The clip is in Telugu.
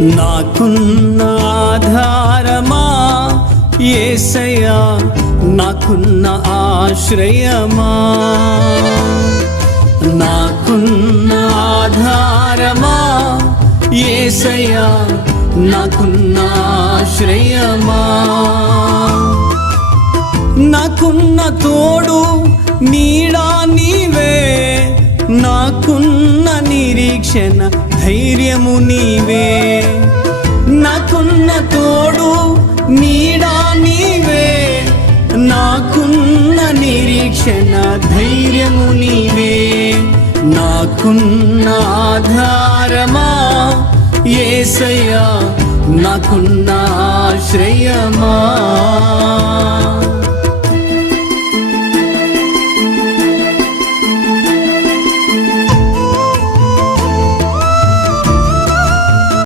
నాకున్న ఆధారమా యేసయ్యా, నాకున్న ఆశ్రయమా. నాకున్న ఆధారమా యేసయ్యా, నాకున్న ఆశ్రయమా. నాకున్న తోడు నీడా నీవే, నాకున్న నిరీక్షణ ధైర్యము నీవే. నాకున్న తోడు నీడా నీవే, నాకున్న నిరీక్షణ ధైర్యము నీవే. నాకున్న ఆధారమా యేసయ్యా, నాకున్న ఆశ్రయమా.